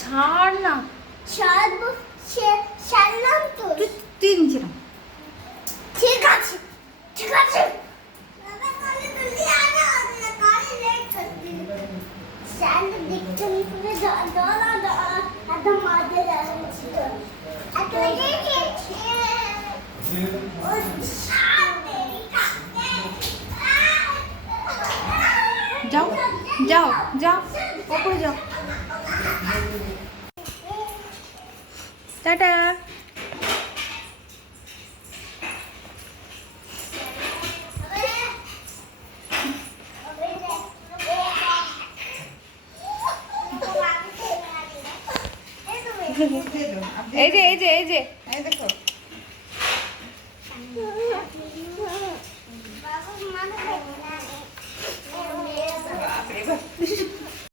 ছাড় না, ছাড়লাম তো। তুই নিচে নাম। ঠিক আছে ঠিক আছে। বাবা কালে জলদি আ যাও, না কালে লেট করতে। স্যান্ড দেখতে নিতে দাঁড়া এত মাঝে যাচ্ছি তো। এত লেট ও সাথে যাও যাও যাও, ওপরে যাও। টাটা। এই যে এই যে এই যে এই দেখো।